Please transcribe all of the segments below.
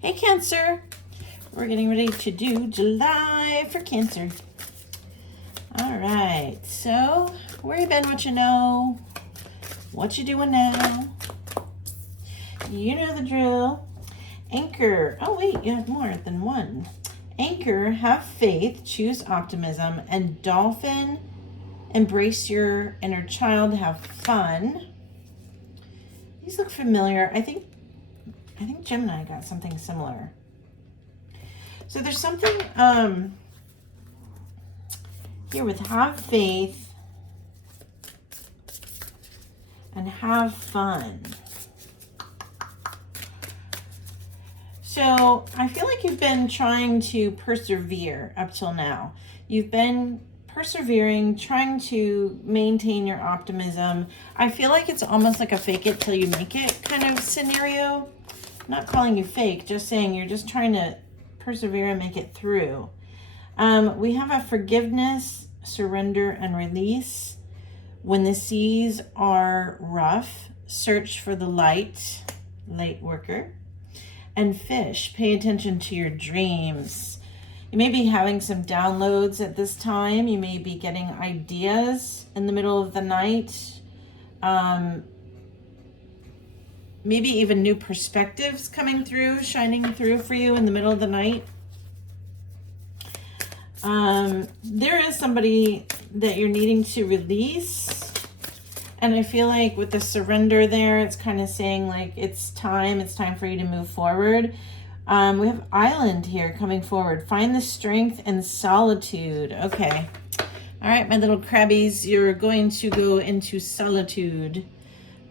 Hey Cancer, we're getting ready to do July for Cancer. All right, so where you been, what you know, what you doing now? You know the drill. Anchor, oh wait, you have more than one. Anchor, have faith, choose optimism, and dolphin, embrace your inner child, have fun. These look familiar. I think Gemini got something similar. So there's something here with have faith and have fun. So I feel like you've been trying to persevere up till now. You've been persevering, trying to maintain your optimism. I feel like it's almost like a fake it till you make it kind of scenario. Not calling you fake, just saying you're just trying to persevere and make it through. We have a forgiveness, surrender, and release. When the seas are rough, search for the light worker. And fish, pay attention to your dreams. You may be having some downloads at this time. You may be getting ideas in the middle of the night. Maybe even new perspectives coming through, shining through for you in the middle of the night. There is somebody that you're needing to release. And I feel like with the surrender there, it's kind of saying like it's time for you to move forward. We have island here coming forward. Find the strength in solitude. Okay. All right, my little crabbies, you're going to go into solitude.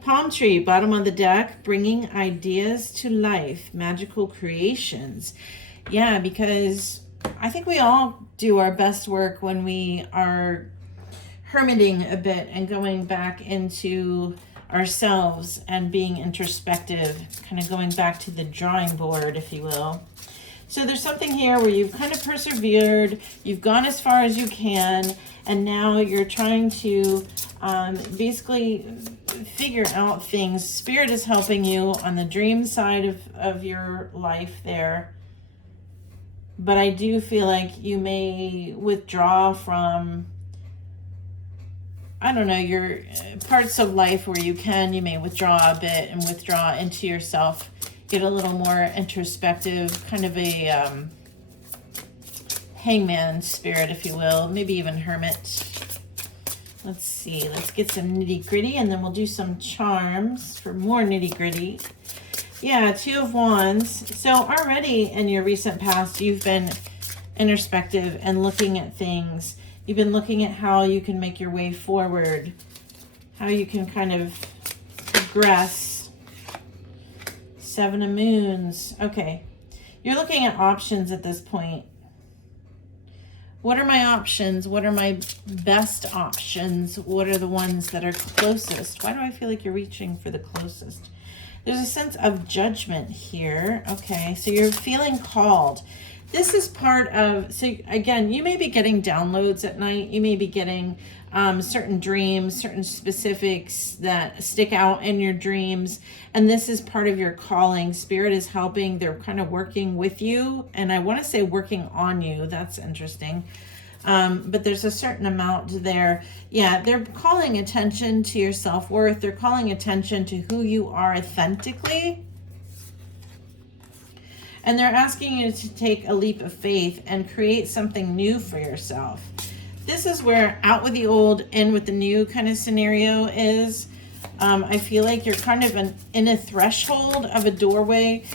Palm tree, bottom of the deck, bringing ideas to life, magical creations. Yeah, because I think we all do our best work when we are hermiting a bit and going back into ourselves and being introspective, kind of going back to the drawing board, if you will. So there's something here where you've kind of persevered, you've gone as far as you can, and now you're trying to basically figure out things. Spirit is helping you on the dream side of your life there. But I do feel like you may withdraw from, I don't know, your parts of life where you may withdraw a bit and withdraw into yourself. Get a little more introspective, kind of a hangman spirit, if you will. Maybe even hermit. Let's see. Let's get some nitty gritty and then we'll do some charms for more nitty gritty. Yeah, Two of Wands. So already in your recent past, you've been introspective and looking at things. You've been looking at how you can make your way forward, how you can kind of progress. Seven of Moons. Okay. You're looking at options at this point. What are my options? What are my best options? What are the ones that are closest? Why do I feel like you're reaching for the closest? There's a sense of judgment here. Okay, so you're feeling called. This is part of, so again, you may be getting downloads at night. You may be getting certain dreams, certain specifics that stick out in your dreams. And this is part of your calling. Spirit is helping. They're kind of working with you. And I want to say working on you. That's interesting. But there's a certain amount there. Yeah, they're calling attention to your self-worth. They're calling attention to who you are authentically. And they're asking you to take a leap of faith and create something new for yourself. This is where out with the old, in with the new kind of scenario is. I feel like you're kind of in a threshold of a doorway.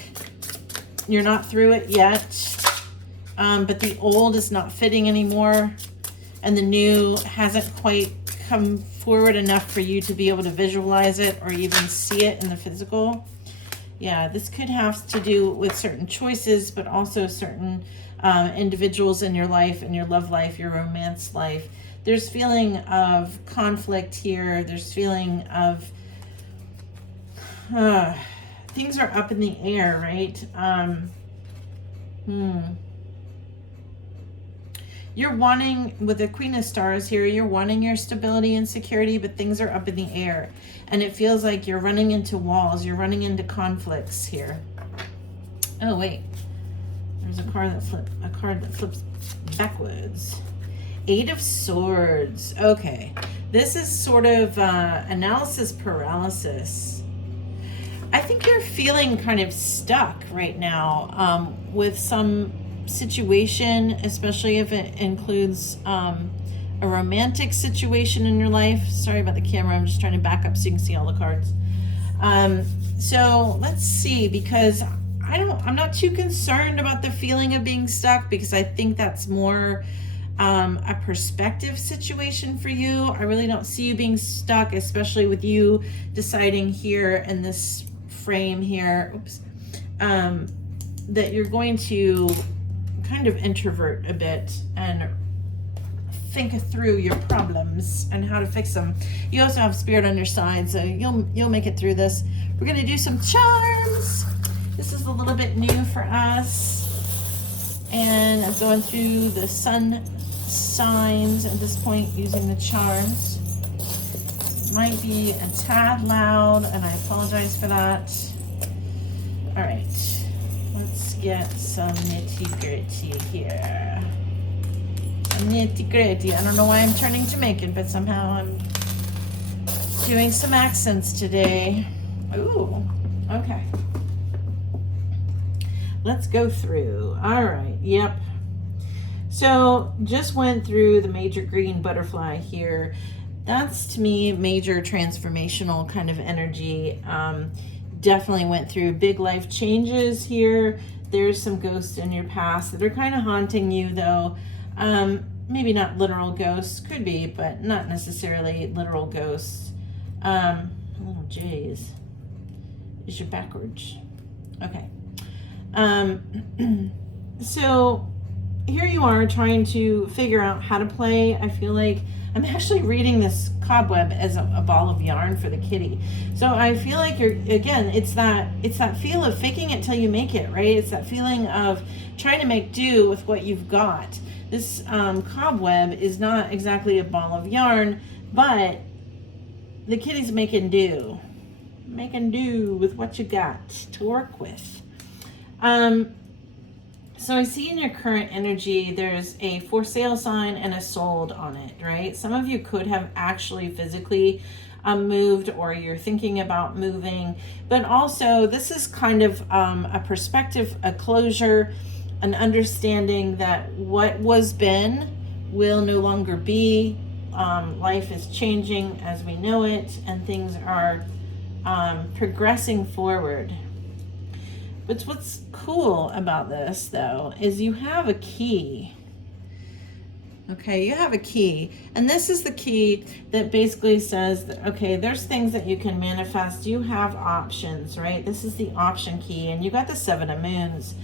You're not through it yet. But the old is not fitting anymore. And the new hasn't quite come forward enough for you to be able to visualize it or even see it in the physical. Yeah, this could have to do with certain choices, but also certain individuals in your life, in your love life, your romance life. There's feeling of conflict here. There's feeling of things are up in the air, right? You're wanting, with the Queen of Stars here, you're wanting your stability and security, but things are up in the air. And it feels like you're running into walls. You're running into conflicts here. Oh, wait. There's a card that flips backwards. Eight of Swords. Okay. This is sort of analysis paralysis. I think you're feeling kind of stuck right now with some situation, especially if it includes a romantic situation in your life. Sorry about the camera. I'm just trying to back up so you can see all the cards. So let's see, because I'm not too concerned about the feeling of being stuck, because I think that's more a perspective situation for you. I really don't see you being stuck, especially with you deciding here in this frame here, that you're going to kind of introvert a bit and think through your problems and how to fix them. You also have Spirit on your side, so you'll make it through this. We're going to do some charms. This is a little bit new for us, and I'm going through the sun signs at this point using the charms. Might be a tad loud, and I apologize for that. All right, let's get some nitty-gritty here. Nitty-gritty. I don't know why I'm turning Jamaican, but somehow I'm doing some accents today. Ooh, okay. Let's go through. All right, yep. So just went through the major green butterfly here. That's, to me, major transformational kind of energy. Definitely went through big life changes here. There's some ghosts in your past that are kind of haunting you, though. Maybe not literal ghosts, could be, but not necessarily literal ghosts. Little J's. Is you backwards? Okay. So here you are trying to figure out how to play. I feel like I'm actually reading this cobweb as a ball of yarn for the kitty. So I feel like it's that feel of faking it till you make it, right? It's that feeling of trying to make do with what you've got. This cobweb is not exactly a ball of yarn, but the kitty's making do with what you got to work with. So I see in your current energy, there's a for sale sign and a sold on it, right? Some of you could have actually physically moved, or you're thinking about moving, but also this is kind of a perspective, a closure, an understanding that what was been will no longer be. Life is changing as we know it, and things are progressing forward. But what's cool about this, though, is you have a key. Okay, you have a key. And this is the key that basically says that, okay, there's things that you can manifest. You have options, right? This is the option key. And you got the Seven of Moons,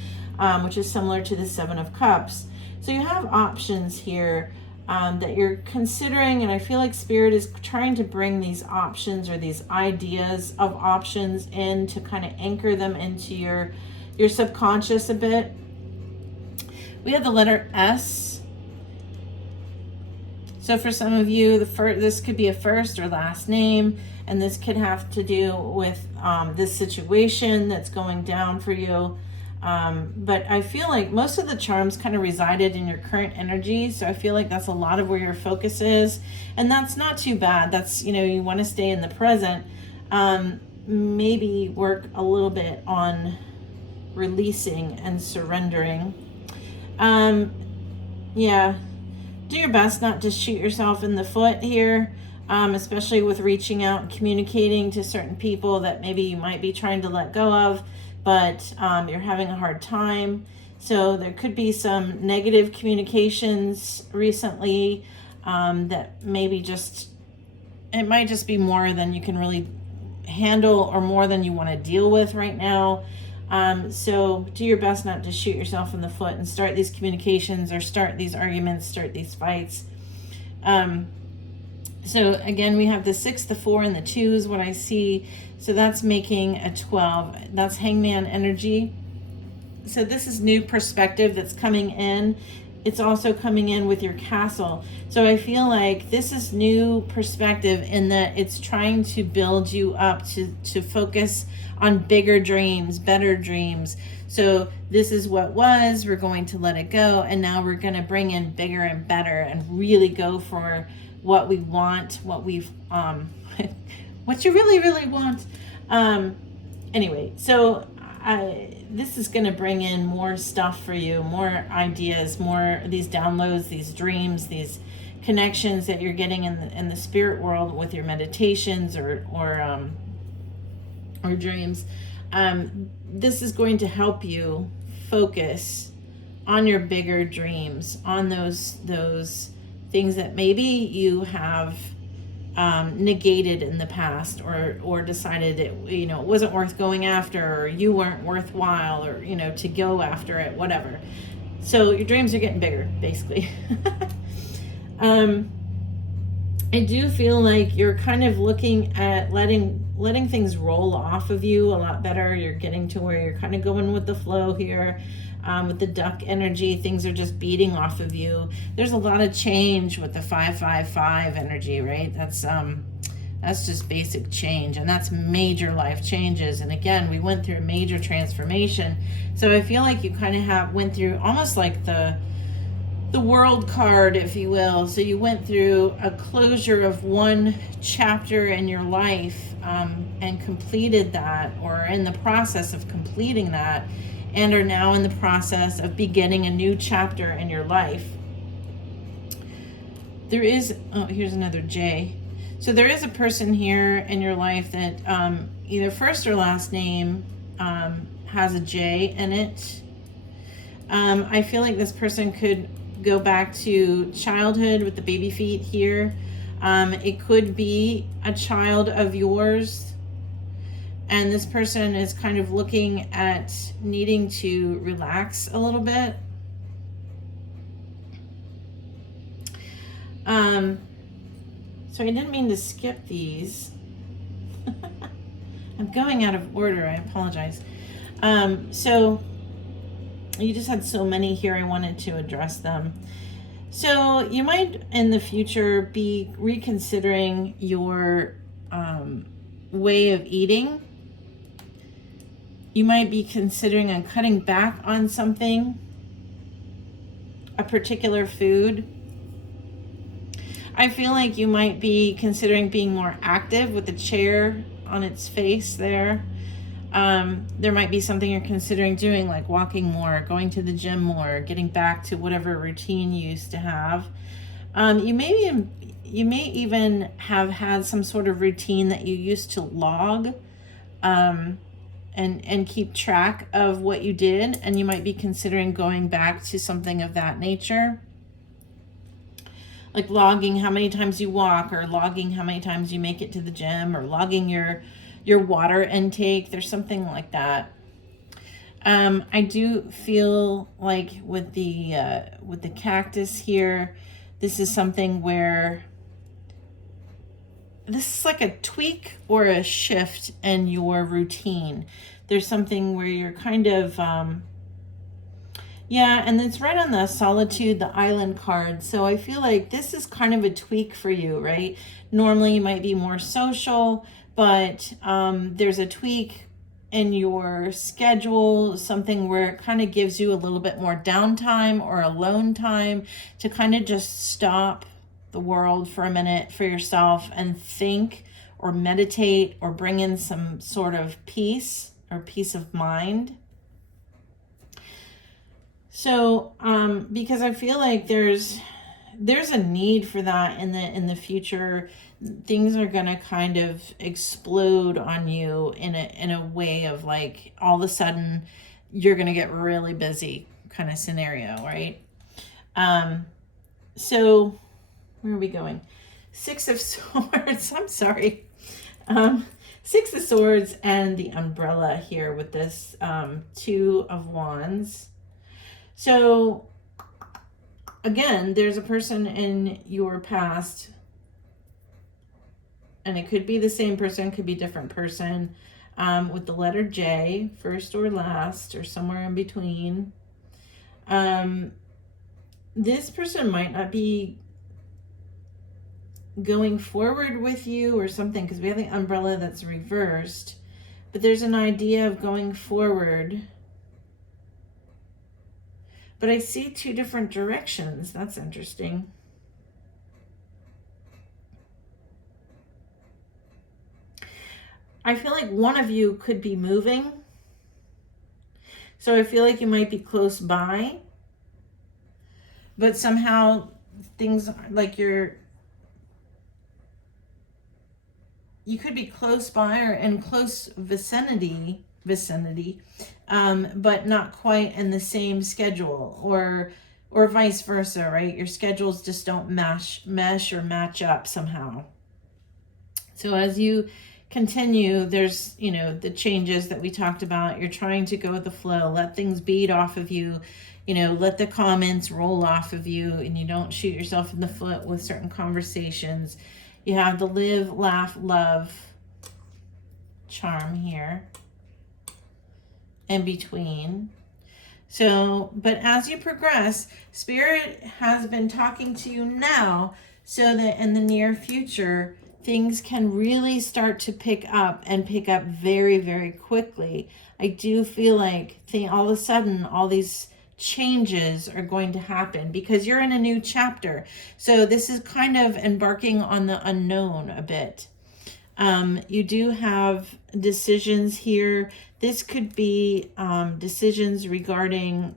which is similar to the Seven of Cups. So you have options here that you're considering, and I feel like Spirit is trying to bring these options or these ideas of options in to kind of anchor them into your subconscious a bit. We have the letter S. So for some of you, this could be a first or last name, and this could have to do with this situation that's going down for you. But I feel like most of the charms kind of resided in your current energy. So I feel like that's a lot of where your focus is. And that's not too bad. That's, you want to stay in the present. Maybe work a little bit on releasing and surrendering. Yeah. Do your best not to shoot yourself in the foot here. Especially with reaching out and communicating to certain people that maybe you might be trying to let go of, but you're having a hard time. So there could be some negative communications recently that maybe it might just be more than you can really handle, or more than you want to deal with right now. So do your best not to shoot yourself in the foot and start these communications, or start these arguments, start these fights. So again, we have the 6, the 4, and the 2 is what I see. So that's making a 12. That's Hangman energy. So this is new perspective that's coming in. it's also coming in with your castle. So I feel like this is new perspective in that it's trying to build you up to focus on bigger dreams, better dreams. So this is what was, we're going to let it go, and now we're going to bring in bigger and better and really go for what we want, what we've what you really, really want. Anyway, so this is going to bring in more stuff for you, more ideas, more these downloads, these dreams, these connections that you're getting in the spirit world with your meditations or dreams. This is going to help you focus on your bigger dreams, on those things that maybe you have negated in the past, or decided it wasn't worth going after, or you weren't worthwhile, or to go after it, whatever. So your dreams are getting bigger, basically. I do feel like you're kind of looking at letting things roll off of you a lot better. You're getting to where you're kind of going with the flow here. With the duck energy, things are just beating off of you. There's a lot of change with the 555 energy, right? That's just basic change, and that's major life changes. And again, we went through a major transformation. So I feel like you kind of went through almost like the world card, if you will. So you went through a closure of one chapter in your life, and completed that, or in the process of completing that, and are now in the process of beginning a new chapter in your life. There is, here's another J. So there is a person here in your life that either first or last name has a J in it. I feel like this person could go back to childhood with the baby feet here. It could be a child of yours. And this person is kind of looking at needing to relax a little bit. So I didn't mean to skip these. I'm going out of order. I apologize. So you just had so many here. I wanted to address them. So you might in the future be reconsidering your way of eating. You might be considering on cutting back on something, a particular food. I feel like you might be considering being more active with the chair on its face there. There might be something you're considering doing, like walking more, going to the gym more, getting back to whatever routine you used to have. You may even have had some sort of routine that you used to log, and keep track of what you did, and you might be considering going back to something of that nature, like logging how many times you walk, or logging how many times you make it to the gym, or logging your water intake. There's something like that. I do feel like with the cactus here, this is something where this is like a tweak or a shift in your routine. There's something where you're kind of, and it's right on the solitude, the island card. So I feel like this is kind of a tweak for you, right? Normally you might be more social, but there's a tweak in your schedule, something where it kind of gives you a little bit more downtime or alone time to kind of just stop the world for a minute for yourself and think or meditate or bring in some sort of peace or peace of mind. So because I feel like there's a need for that in the future. Things are gonna kind of explode on you in a way of like all of a sudden you're gonna get really busy kind of scenario, right? So where are we going? Six of Swords. I'm sorry. Six of Swords and the umbrella here with this Two of Wands. So again, there's a person in your past, and it could be the same person, could be a different person, with the letter J, first or last, or somewhere in between. this person might not be going forward with you or something, because we have the umbrella that's reversed, but there's an idea of going forward. But I see two different directions. That's interesting. I feel like one of you could be moving. So I feel like you might be close by, but somehow things like you could be close by or in close vicinity, but not quite in the same schedule, or vice versa, right? Your schedules just don't mesh or match up somehow. So as you continue, there's, the changes that we talked about. You're trying to go with the flow, let things bead off of you, let the comments roll off of you, and you don't shoot yourself in the foot with certain conversations. You have the live, laugh, love charm here in between. So, but as you progress, Spirit has been talking to you now so that in the near future, things can really start to pick up very, very quickly. I do feel like all of a sudden, all these changes are going to happen because you're in a new chapter. So this is kind of embarking on the unknown a bit. You do have decisions here. This could be decisions regarding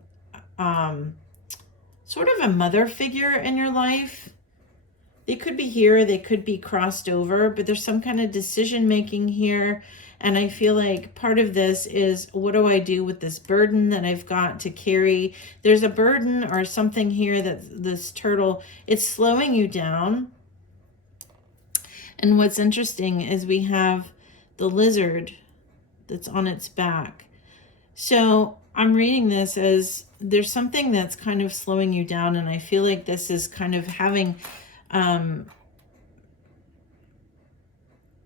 sort of a mother figure in your life. They could be here, they could be crossed over, but there's some kind of decision making here. And I feel like part of this is, what do I do with this burden that I've got to carry? There's a burden or something here that this turtle, it's slowing you down. And what's interesting is we have the lizard that's on its back. So I'm reading this as there's something that's kind of slowing you down. And I feel like this is kind of having,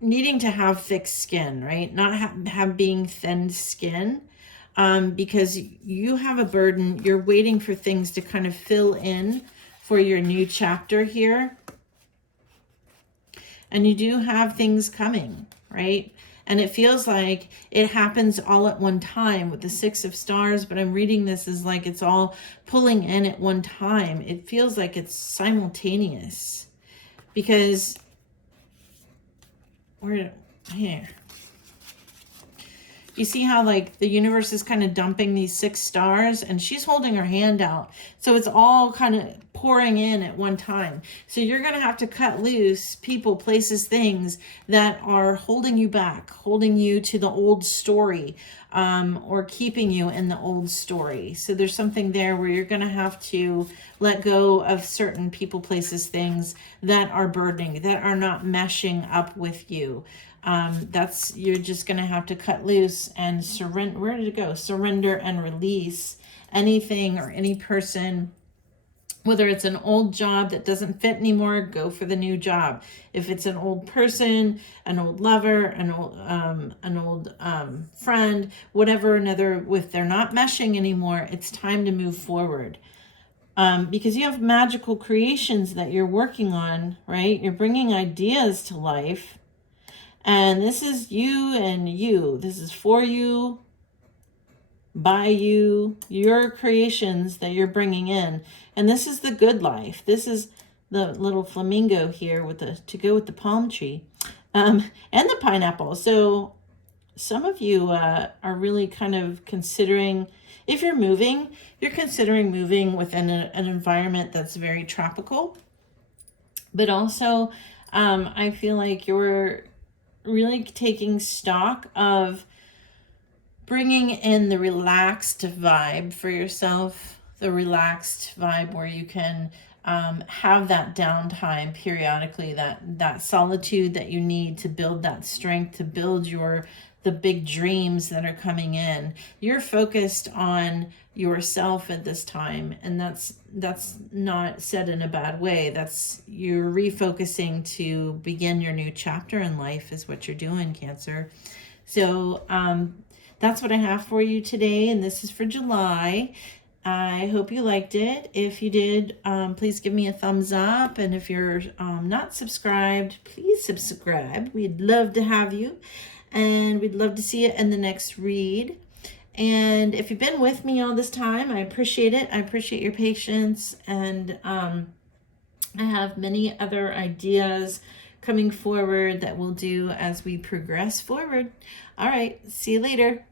needing to have thick skin, right? Not have being thin skin, because you have a burden. You're waiting for things to kind of fill in for your new chapter here. And you do have things coming, right? And it feels like it happens all at one time with the Six of Stars, but I'm reading this as like it's all pulling in at one time. It feels like it's simultaneous because we're here. You see how like the universe is kind of dumping these 6 stars and she's holding her hand out. So it's all kind of pouring in at one time. So you're going to have to cut loose people, places, things that are holding you back, holding you to the old story, or keeping you in the old story. So there's something there where you're going to have to let go of certain people, places, things that are burdening, that are not meshing up with you. You're just going to have to cut loose and surrender. Where did it go? Surrender and release anything or any person, whether it's an old job that doesn't fit anymore, go for the new job. If it's an old person, an old lover, an old friend, whatever, if they're not meshing anymore, it's time to move forward. Because you have magical creations that you're working on, right? You're bringing ideas to life. And this is you and you. This is for you, by you, your creations that you're bringing in. And this is the good life. This is the little flamingo here to go with the palm tree, and the pineapple. So some of you are really kind of considering, if you're moving, you're considering moving within an environment that's very tropical. But also, I feel like you're really taking stock of bringing in the relaxed vibe for yourself, the relaxed vibe where you can have that downtime periodically, that solitude that you need to build that strength, to build the big dreams that are coming in. You're focused on yourself at this time, and that's not said in a bad way. You're refocusing to begin your new chapter in life is what you're doing, Cancer. So that's what I have for you today, and this is for July. I hope you liked it. If you did, please give me a thumbs up. And if you're not subscribed, please subscribe. We'd love to have you. And we'd love to see you in the next read. And if you've been with me all this time, I appreciate it. I appreciate your patience. And I have many other ideas coming forward that we'll do as we progress forward. All right, see you later.